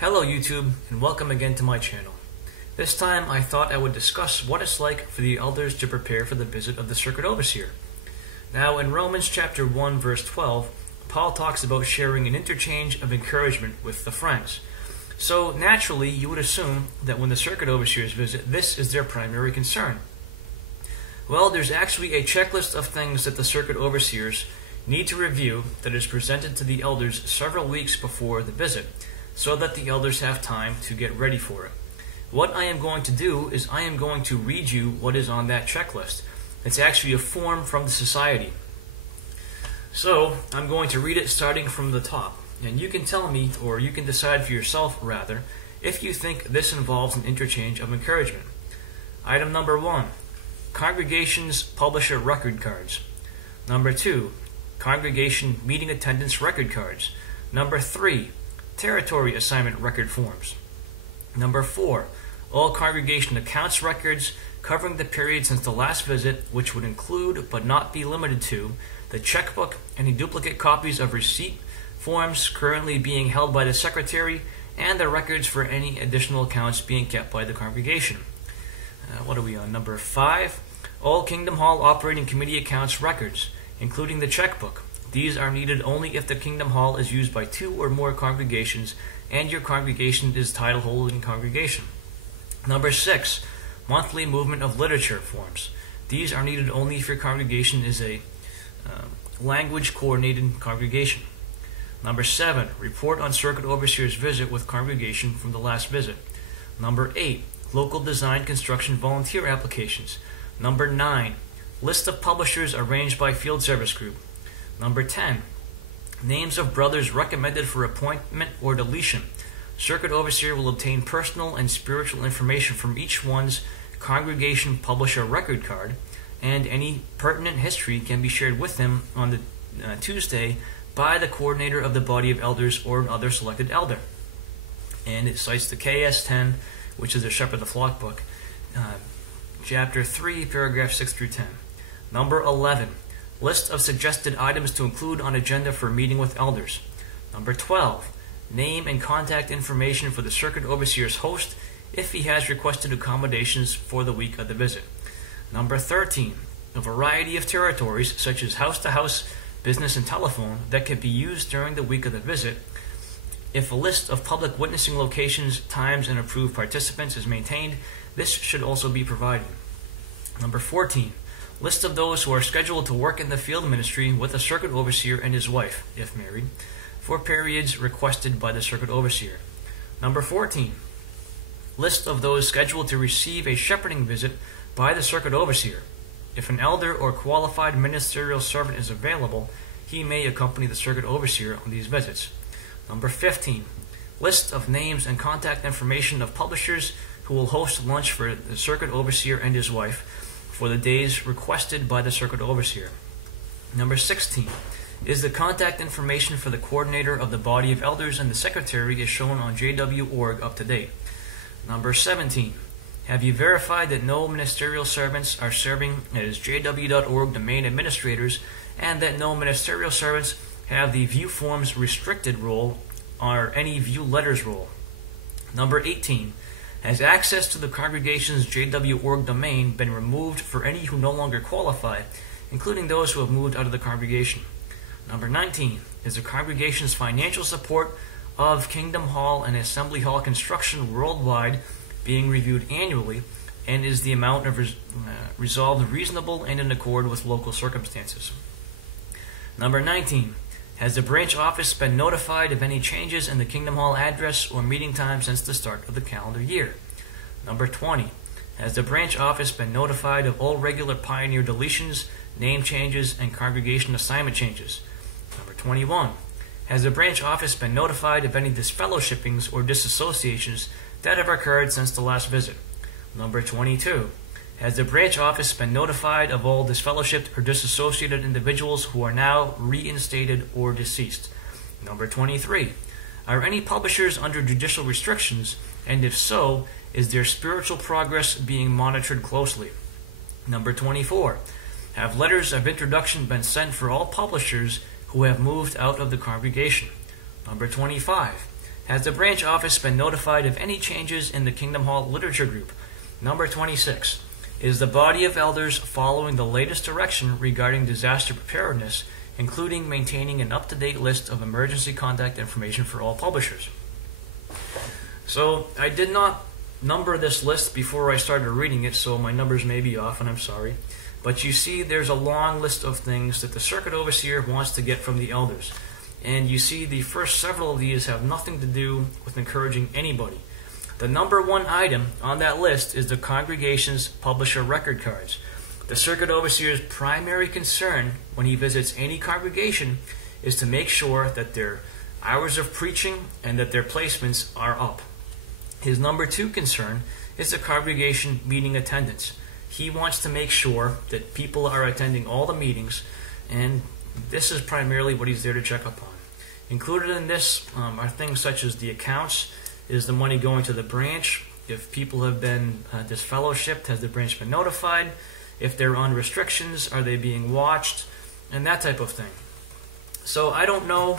Hello YouTube, and welcome again to my channel. This time I thought I would discuss what it's like for the elders to prepare for the visit of the Circuit Overseer. Now in Romans chapter 1 verse 12, Paul talks about sharing an interchange of encouragement with the friends. So naturally you would assume that when the Circuit Overseers visit, this is their primary concern. Well, there's actually a checklist of things that the Circuit Overseers need to review that is presented to the elders several weeks before the visit, so that the elders have time to get ready for it. What I am going to do is I am going to read you what is on that checklist. It's actually a form from the society. So I'm going to read it starting from the top, and you can tell me, or you can decide for yourself rather, if you think this involves an interchange of encouragement. Item number 1, congregations publisher record cards. Number 2, congregation meeting attendance record cards. Number 3, territory assignment record forms. Number 4, all congregation accounts records covering the period since the last visit, which would include but not be limited to the checkbook, any duplicate copies of receipt forms currently being held by the secretary, and the records for any additional accounts being kept by the congregation. What are we on? Number 5, all Kingdom Hall operating committee accounts records, including the checkbook. These are needed only if the Kingdom Hall is used by 2 or more congregations and your congregation is title holding congregation. Number 6, monthly movement of literature forms. These are needed only if your congregation is a language coordinated congregation. Number 7, report on Circuit Overseer's visit with congregation from the last visit. Number 8, local design construction volunteer applications. Number 9, list of publishers arranged by field service group. Number 10, names of brothers recommended for appointment or deletion. Circuit Overseer will obtain personal and spiritual information from each one's congregation publisher record card, and any pertinent history can be shared with him on the Tuesday by the coordinator of the body of elders or another selected elder. And it cites the KS10, which is the Shepherd of the Flock book, chapter 3, paragraph 6 through 10. Number 11, list of suggested items to include on agenda for meeting with elders. Number 12, name and contact information for the Circuit Overseer's host if he has requested accommodations for the week of the visit. Number 13, a variety of territories such as house-to-house, business, and telephone that can be used during the week of the visit. If a list of public witnessing locations, times, and approved participants is maintained, this should also be provided. Number 14, list of those who are scheduled to work in the field ministry with the Circuit Overseer and his wife, if married, for periods requested by the Circuit Overseer. Number 14, list of those scheduled to receive a shepherding visit by the Circuit Overseer. If an elder or qualified ministerial servant is available, he may accompany the Circuit Overseer on these visits. Number 15, list of names and contact information of publishers who will host lunch for the Circuit Overseer and his wife for the days requested by the Circuit Overseer. Number 16 is the contact information for the coordinator of the body of elders, and the secretary is shown on JW.org up to date. Number 17, have you verified that no ministerial servants are serving as JW.org domain administrators, and that no ministerial servants have the view forms restricted role or any view letters role? Number 18, has access to the congregation's JW.org domain been removed for any who no longer qualify, including those who have moved out of the congregation? Number 19, is the congregation's financial support of Kingdom Hall and Assembly Hall construction worldwide being reviewed annually, and is the amount of resolved reasonable and in accord with local circumstances? Number 19, has the branch office been notified of any changes in the Kingdom Hall address or meeting time since the start of the calendar year? Number 20, has the branch office been notified of all regular pioneer deletions, name changes, and congregation assignment changes? Number 21, has the branch office been notified of any disfellowshippings or disassociations that have occurred since the last visit? Number 22, has the branch office been notified of all disfellowshipped or disassociated individuals who are now reinstated or deceased? Number 23, are any publishers under judicial restrictions, and if so, is their spiritual progress being monitored closely? Number 24, have letters of introduction been sent for all publishers who have moved out of the congregation? Number 25, Has the branch office been notified of any changes in the Kingdom Hall Literature Group? Number 26. Is the body of elders following the latest direction regarding disaster preparedness, including maintaining an up-to-date list of emergency contact information for all publishers? So I did not number this list before I started reading it, so my numbers may be off, and I'm sorry. But you see there's a long list of things that the circuit overseer wants to get from the elders. And you see the first several of these have nothing to do with encouraging anybody. The number one item on that list is the congregation's publisher record cards. The circuit overseer's primary concern when he visits any congregation is to make sure that their hours of preaching and that their placements are up. His number two concern is the congregation meeting attendance. He wants to make sure that people are attending all the meetings, and this is primarily what he's there to check up on. Included in this are things such as the accounts. Is the money going to the branch? If people have been disfellowshipped, has the branch been notified? If they're on restrictions, are they being watched? And that type of thing. So I don't know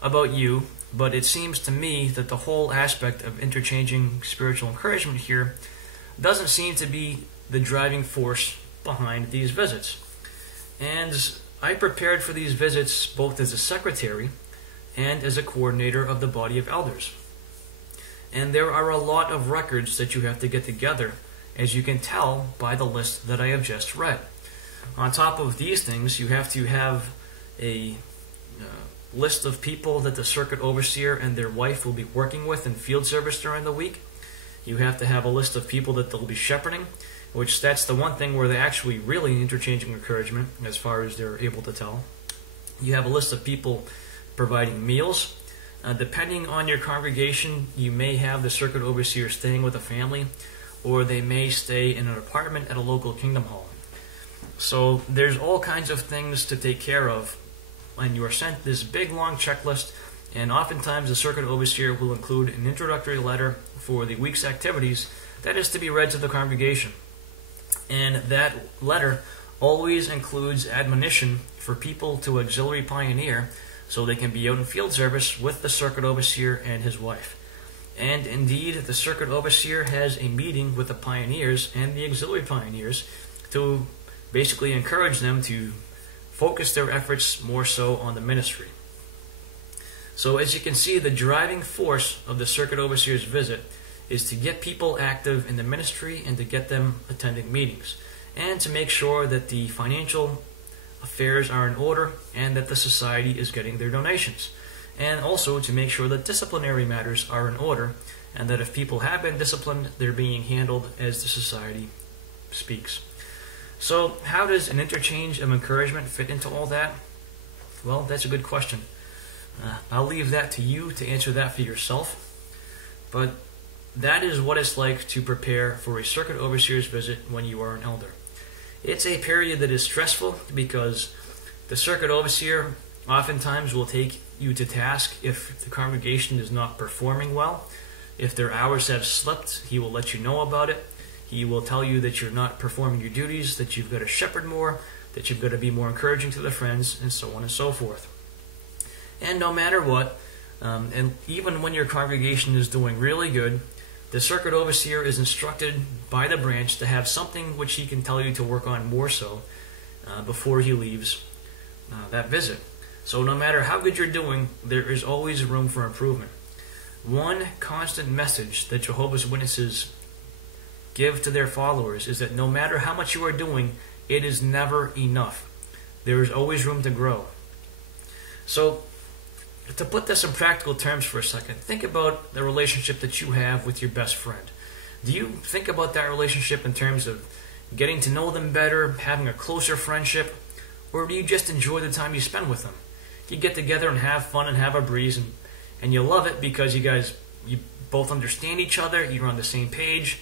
about you, but it seems to me that the whole aspect of interchanging spiritual encouragement here doesn't seem to be the driving force behind these visits. And I prepared for these visits both as a secretary and as a coordinator of the body of elders. And there are a lot of records that you have to get together, as you can tell by the list that I have just read. On top of these things, you have to have a list of people that the circuit overseer and their wife will be working with in field service during the week. You have to have a list of people that they'll be shepherding, which that's the one thing where they're actually really interchanging encouragement as far as they're able to tell. You have a list of people providing meals. Depending on your congregation, you may have the circuit overseer staying with a family, or they may stay in an apartment at a local Kingdom Hall. So there's all kinds of things to take care of, and you are sent this big long checklist, and oftentimes the circuit overseer will include an introductory letter for the week's activities that is to be read to the congregation. And that letter always includes admonition for people to auxiliary pioneer so they can be out in field service with the circuit overseer and his wife. And indeed, the circuit overseer has a meeting with the pioneers and the auxiliary pioneers to basically encourage them to focus their efforts more so on the ministry. So as you can see, the driving force of the circuit overseer's visit is to get people active in the ministry and to get them attending meetings, and to make sure that the financial affairs are in order and that the society is getting their donations, and also to make sure that disciplinary matters are in order and that if people have been disciplined, they're being handled as the society speaks. So how does an interchange of encouragement fit into all that? Well, that's a good question. I'll leave that to you to answer that for yourself, but that is what it's like to prepare for a circuit overseer's visit when you are an elder. It's a period that is stressful because the circuit overseer oftentimes will take you to task if the congregation is not performing well. If their hours have slipped, he will let you know about it. He will tell you that you're not performing your duties, that you've got to shepherd more, that you've got to be more encouraging to the friends, and so on and so forth. And no matter what, and even when your congregation is doing really good, the circuit overseer is instructed by the branch to have something which he can tell you to work on more so before he leaves that visit. So no matter how good you're doing, there is always room for improvement. One constant message that Jehovah's Witnesses give to their followers is that no matter how much you are doing, it is never enough. There is always room to grow. So to put this in practical terms for a second, think about the relationship that you have with your best friend. Do you think about that relationship in terms of getting to know them better, having a closer friendship, or do you just enjoy the time you spend with them? You get together and have fun and have a breeze, and you love it because you both understand each other, you're on the same page.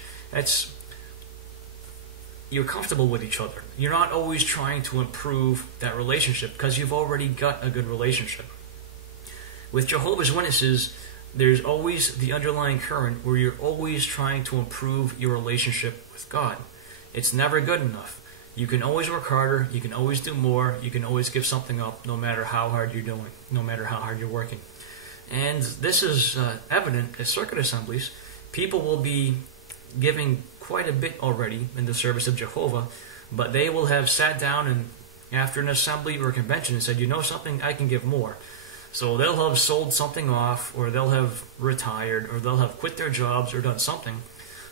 You're comfortable with each other. You're not always trying to improve that relationship because you've already got a good relationship. With Jehovah's Witnesses, there's always the underlying current where you're always trying to improve your relationship with God. It's never good enough. You can always work harder, you can always do more, you can always give something up no matter how hard you're doing, no matter how hard you're working. And this is evident at circuit assemblies. People will be giving quite a bit already in the service of Jehovah, but they will have sat down and after an assembly or convention and said, you know something, I can give more. So they'll have sold something off, or they'll have retired, or they'll have quit their jobs or done something,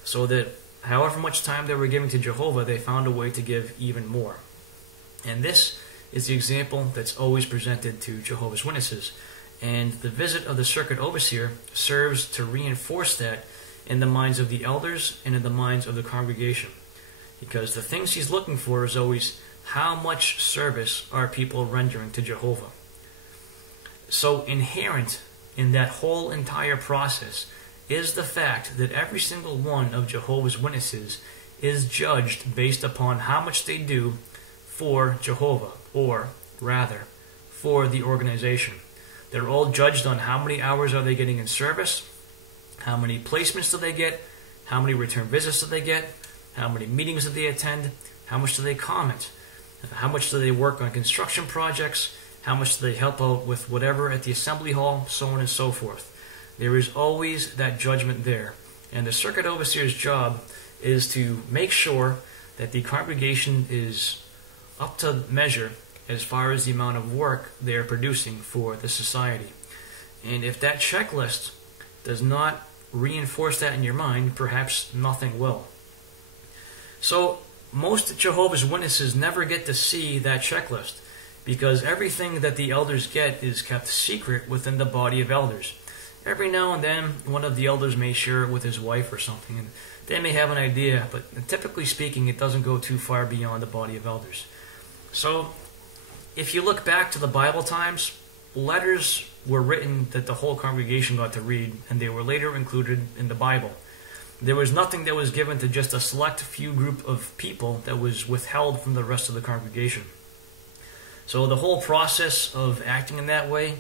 so that however much time they were giving to Jehovah, they found a way to give even more. And this is the example that's always presented to Jehovah's Witnesses. And the visit of the circuit overseer serves to reinforce that in the minds of the elders and in the minds of the congregation. Because the things he's looking for is always, how much service are people rendering to Jehovah? So inherent in that whole entire process is the fact that every single one of Jehovah's Witnesses is judged based upon how much they do for Jehovah, or rather, for the organization. They're all judged on how many hours are they getting in service, how many placements do they get, how many return visits do they get, how many meetings do they attend, how much do they comment, how much do they work on construction projects, how much do they help out with whatever at the assembly hall, so on and so forth. There is always that judgment there. And the circuit overseer's job is to make sure that the congregation is up to measure as far as the amount of work they are producing for the society. And if that checklist does not reinforce that in your mind, perhaps nothing will. So most Jehovah's Witnesses never get to see that checklist, because everything that the elders get is kept secret within the body of elders. Every now and then, one of the elders may share it with his wife or something, and they may have an idea, but typically speaking, it doesn't go too far beyond the body of elders. So, if you look back to the Bible times, letters were written that the whole congregation got to read, and they were later included in the Bible. There was nothing that was given to just a select few group of people that was withheld from the rest of the congregation. So the whole process of acting in that way,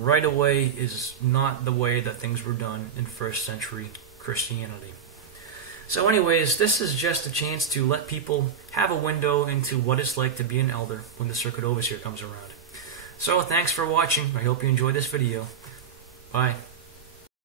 right away, is not the way that things were done in first century Christianity. So anyways, this is just a chance to let people have a window into what it's like to be an elder when the circuit overseer comes around. So thanks for watching. I hope you enjoyed this video. Bye.